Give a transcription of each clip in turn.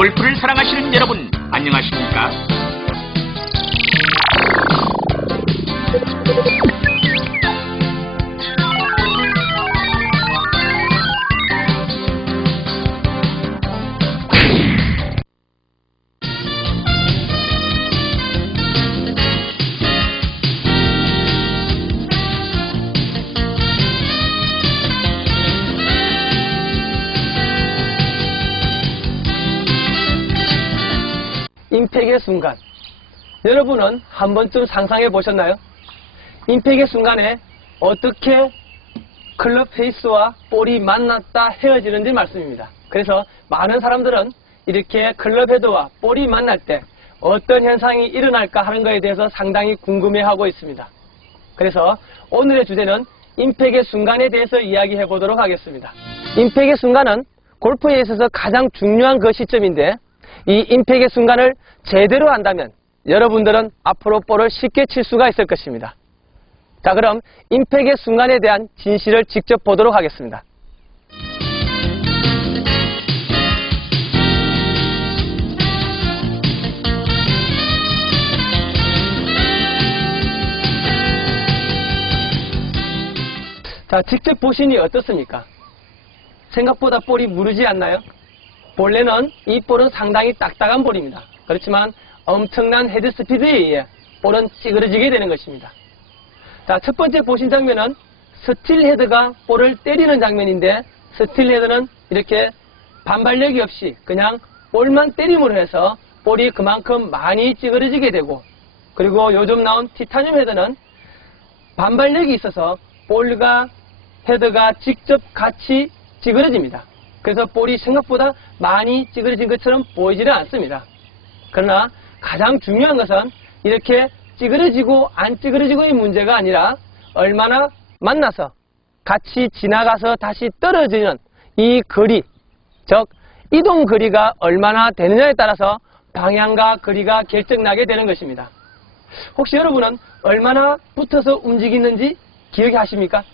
골프를 사랑하시는 여러분, 안녕하십니까? 임팩의 순간, 여러분은 한 번쯤 상상해 보셨나요? 임팩의 순간에 어떻게 클럽 페이스와 볼이 만났다 헤어지는지 말씀입니다. 그래서 많은 사람들은 이렇게 클럽 헤드와 볼이 만날 때 어떤 현상이 일어날까 하는 것에 대해서 상당히 궁금해하고 있습니다. 그래서 오늘의 주제는 임팩의 순간에 대해서 이야기해 보도록 하겠습니다. 임팩의 순간은 골프에 있어서 가장 중요한 그 시점인데, 이 임팩의 순간을 제대로 한다면 여러분들은 앞으로 볼을 쉽게 칠 수가 있을 것입니다. 자, 그럼 임팩의 순간에 대한 진실을 직접 보도록 하겠습니다. 자, 직접 보시니 어떻습니까? 생각보다 볼이 무르지 않나요? 본래는 이 볼은 상당히 딱딱한 볼입니다. 그렇지만 엄청난 헤드 스피드에 의해 볼은 찌그러지게 되는 것입니다. 자, 첫 번째 보신 장면은 스틸 헤드가 볼을 때리는 장면인데, 스틸 헤드는 이렇게 반발력이 없이 그냥 볼만 때림으로 해서 볼이 그만큼 많이 찌그러지게 되고, 그리고 요즘 나온 티타늄 헤드는 반발력이 있어서 볼과 헤드가 직접 같이 찌그러집니다. 그래서 볼이 생각보다 많이 찌그러진 것처럼 보이지는 않습니다. 그러나 가장 중요한 것은 이렇게 찌그러지고 안 찌그러지고의 문제가 아니라 얼마나 만나서 같이 지나가서 다시 떨어지는 이 거리, 즉 이동 거리가 얼마나 되느냐에 따라서 방향과 거리가 결정나게 되는 것입니다. 혹시 여러분은 얼마나 붙어서 움직이는지 기억하십니까?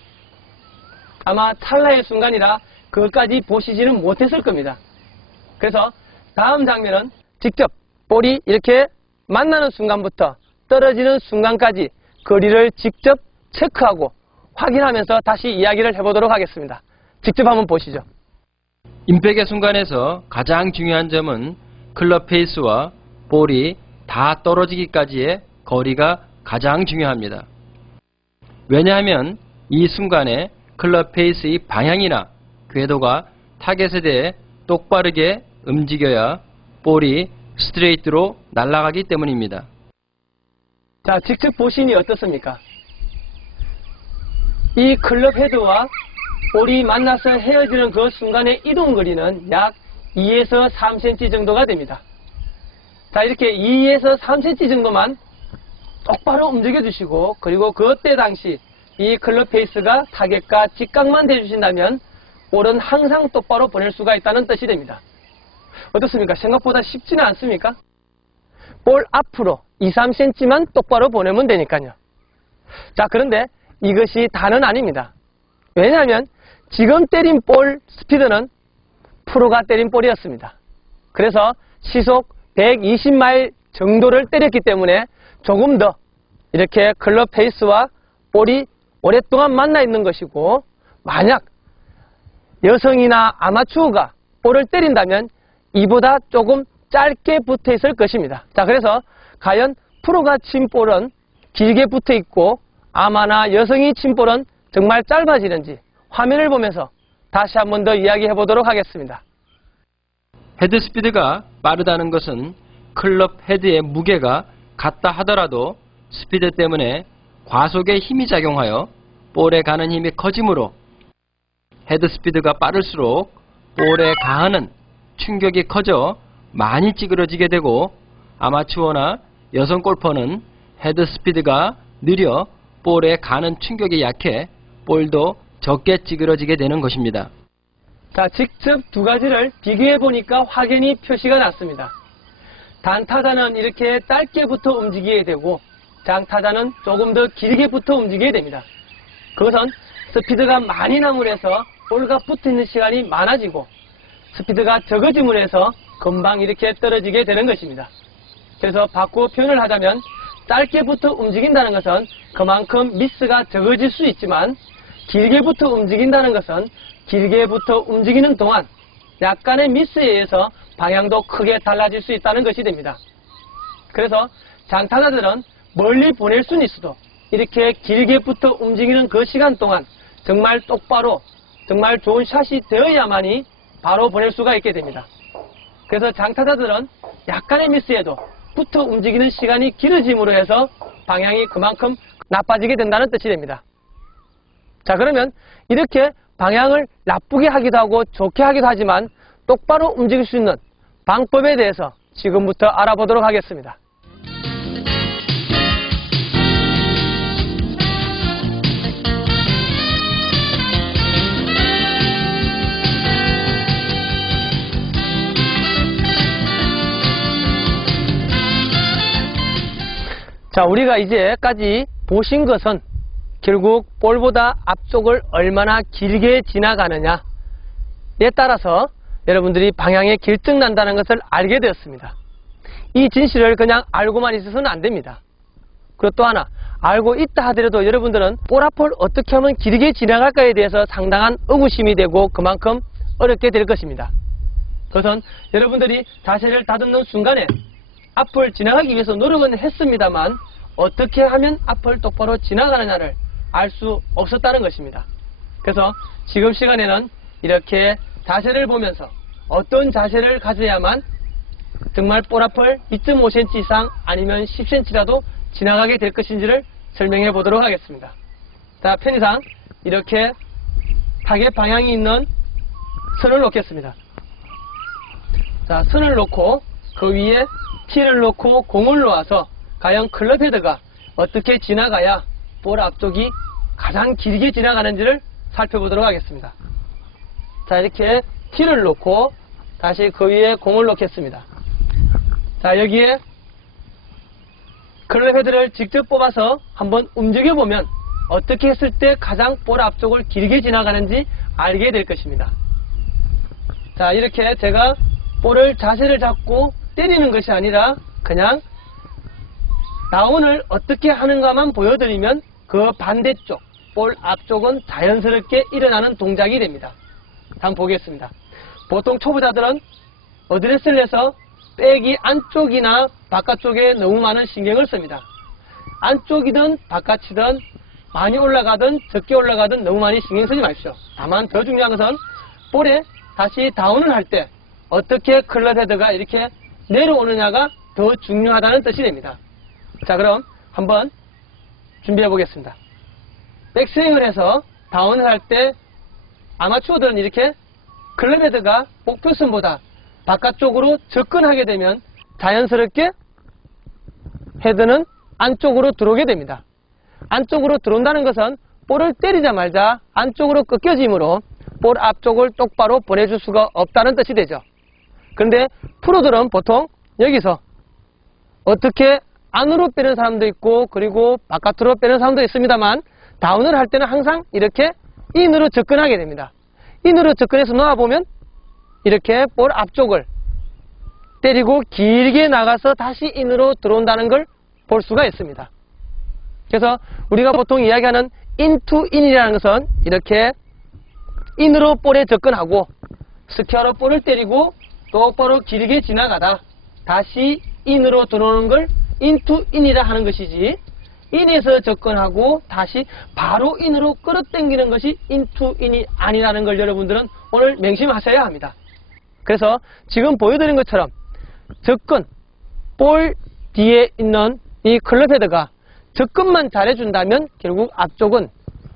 아마 찰나의 순간이라 그것까지 보시지는 못했을 겁니다. 그래서 다음 장면은 직접 볼이 이렇게 만나는 순간부터 떨어지는 순간까지 거리를 직접 체크하고 확인하면서 다시 이야기를 해보도록 하겠습니다. 직접 한번 보시죠. 임팩의 순간에서 가장 중요한 점은 클럽 페이스와 볼이 다 떨어지기까지의 거리가 가장 중요합니다. 왜냐하면 이 순간에 클럽 페이스의 방향이나 궤도가 타겟에 대해 똑바르게 움직여야 볼이 스트레이트로 날아가기 때문입니다. 자, 직접 보시니 어떻습니까? 이 클럽 헤드와 볼이 만나서 헤어지는 그 순간의 이동 거리는 약 2에서 3cm 정도가 됩니다. 자, 이렇게 2에서 3cm 정도만 똑바로 움직여 주시고, 그리고 그때 당시 이 클럽 페이스가 타겟과 직각만 대주신다면 볼은 항상 똑바로 보낼 수가 있다는 뜻이 됩니다. 어떻습니까? 생각보다 쉽지는 않습니까? 볼 앞으로 2, 3cm만 똑바로 보내면 되니까요. 자, 그런데 이것이 다는 아닙니다. 왜냐하면 지금 때린 볼 스피드는 프로가 때린 볼이었습니다. 그래서 시속 120마일 정도를 때렸기 때문에 조금 더 이렇게 클럽 페이스와 볼이 오랫동안 만나 있는 것이고, 만약 여성이나 아마추어가 볼을 때린다면 이보다 조금 짧게 붙어 있을 것입니다. 자, 그래서 과연 프로가 친 볼은 길게 붙어 있고 아마나 여성이 친 볼은 정말 짧아지는지 화면을 보면서 다시 한 번 더 이야기해 보도록 하겠습니다. 헤드 스피드가 빠르다는 것은 클럽 헤드의 무게가 같다 하더라도 스피드 때문에 과속의 힘이 작용하여 볼에 가는 힘이 커지므로 헤드 스피드가 빠를수록 볼에 가하는 충격이 커져 많이 찌그러지게 되고, 아마추어나 여성 골퍼는 헤드 스피드가 느려 볼에 가는 충격이 약해 볼도 적게 찌그러지게 되는 것입니다. 자, 직접 두 가지를 비교해 보니까 확연히 표시가 났습니다. 단타자는 이렇게 짧게부터 움직이게 되고, 장타자는 조금 더 길게부터 움직이게 됩니다. 그것은 스피드가 많이 남으면서 볼과 붙어 있는 시간이 많아지고, 스피드가 적어짐으로 해서 금방 이렇게 떨어지게 되는 것입니다. 그래서 바꾸어 표현을 하자면 짧게부터 움직인다는 것은 그만큼 미스가 적어질 수 있지만 길게부터 움직인다는 것은 길게부터 움직이는 동안 약간의 미스에 의해서 방향도 크게 달라질 수 있다는 것이 됩니다. 그래서 장타자들은 멀리 보낼 수는 있어도 이렇게 길게부터 움직이는 그 시간 동안 정말 똑바로 정말 좋은 샷이 되어야만이 바로 보낼 수가 있게 됩니다. 그래서 장타자들은 약간의 미스에도 부터 움직이는 시간이 길어짐으로 해서 방향이 그만큼 나빠지게 된다는 뜻이 됩니다. 자, 그러면 이렇게 방향을 나쁘게 하기도 하고 좋게 하기도 하지만 똑바로 움직일 수 있는 방법에 대해서 지금부터 알아보도록 하겠습니다. 자, 우리가 이제까지 보신 것은 결국 볼보다 앞쪽을 얼마나 길게 지나가느냐에 따라서 여러분들이 방향에 결정난다는 것을 알게 되었습니다. 이 진실을 그냥 알고만 있어서는 안 됩니다. 그리고 또 하나, 알고 있다 하더라도 여러분들은 볼 앞을 어떻게 하면 길게 지나갈까에 대해서 상당한 의구심이 되고 그만큼 어렵게 될 것입니다. 그것은 여러분들이 자세를 다듬는 순간에 앞을 지나가기 위해서 노력은 했습니다만 어떻게 하면 앞을 똑바로 지나가느냐를 알 수 없었다는 것입니다. 그래서 지금 시간에는 이렇게 자세를 보면서 어떤 자세를 가져야만 정말 볼 앞을 2.5cm 이상 아니면 10cm라도 지나가게 될 것인지를 설명해 보도록 하겠습니다. 자, 편의상 이렇게 타겟 방향이 있는 선을 놓겠습니다. 자, 선을 놓고 그 위에 티를 놓고 공을 놓아서 과연 클럽 헤드가 어떻게 지나가야 볼 앞쪽이 가장 길게 지나가는지를 살펴보도록 하겠습니다. 자, 이렇게 티를 놓고 다시 그 위에 공을 놓겠습니다. 자, 여기에 클럽 헤드를 직접 뽑아서 한번 움직여보면 어떻게 했을 때 가장 볼 앞쪽을 길게 지나가는지 알게 될 것입니다. 자, 이렇게 제가 볼을 자세를 잡고 때리는 것이 아니라 그냥 다운을 어떻게 하는가만 보여드리면 그 반대쪽 볼 앞쪽은 자연스럽게 일어나는 동작이 됩니다. 한번 보겠습니다. 보통 초보자들은 어드레스를 해서 백이 안쪽이나 바깥쪽에 너무 많은 신경을 씁니다. 안쪽이든 바깥이든 많이 올라가든 적게 올라가든 너무 많이 신경 쓰지 마십시오. 다만 더 중요한 것은 볼에 다시 다운을 할 때 어떻게 클럽 헤드가 이렇게 내려오느냐가 더 중요하다는 뜻이 됩니다. 자, 그럼 한번 준비해 보겠습니다. 백스윙을 해서 다운을 할 때 아마추어들은 이렇게 클럽 헤드가 목표선보다 바깥쪽으로 접근하게 되면 자연스럽게 헤드는 안쪽으로 들어오게 됩니다. 안쪽으로 들어온다는 것은 볼을 때리자마자 안쪽으로 꺾여지므로 볼 앞쪽을 똑바로 보내줄 수가 없다는 뜻이 되죠. 그런데 프로들은 보통 여기서 어떻게 안으로 빼는 사람도 있고 그리고 바깥으로 빼는 사람도 있습니다만 다운을 할 때는 항상 이렇게 인으로 접근하게 됩니다. 인으로 접근해서 놓아보면 이렇게 볼 앞쪽을 때리고 길게 나가서 다시 인으로 들어온다는 걸 볼 수가 있습니다. 그래서 우리가 보통 이야기하는 인투 인이라는 것은 이렇게 인으로 볼에 접근하고 스퀘어로 볼을 때리고 똑바로 길게 지나가다 다시 인으로 들어오는 걸 인투 인이라 하는 것이지, 인에서 접근하고 다시 바로 인으로 끌어당기는 것이 인투 인이 아니라는 걸 여러분들은 오늘 명심하셔야 합니다. 그래서 지금 보여드린 것처럼 접근, 볼 뒤에 있는 이 클럽 헤드가 접근만 잘해준다면 결국 앞쪽은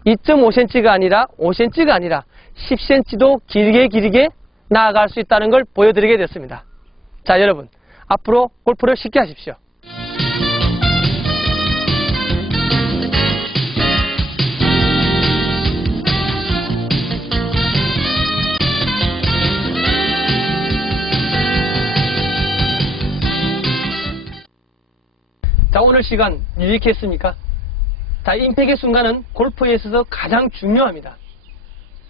2.5cm가 아니라 5cm가 아니라 10cm도 길게 나아갈 수 있다는 걸 보여드리게 됐습니다. 자, 여러분 앞으로 골프를 쉽게 하십시오. 자, 오늘 시간 유익했습니까? 자, 임팩의 순간은 골프에 있어서 가장 중요합니다.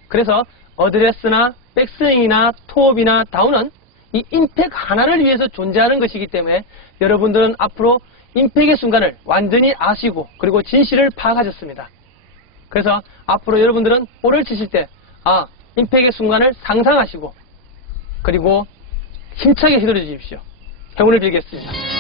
그래서 어드레스나 백스윙이나 톱이나 다운은 이 임팩 하나를 위해서 존재하는 것이기 때문에 여러분들은 앞으로 임팩의 순간을 완전히 아시고 그리고 진실을 파악하셨습니다. 그래서 앞으로 여러분들은 볼을 치실 때 임팩의 순간을 상상하시고 그리고 힘차게 휘두르 주십시오. 행운을 빌겠습니다.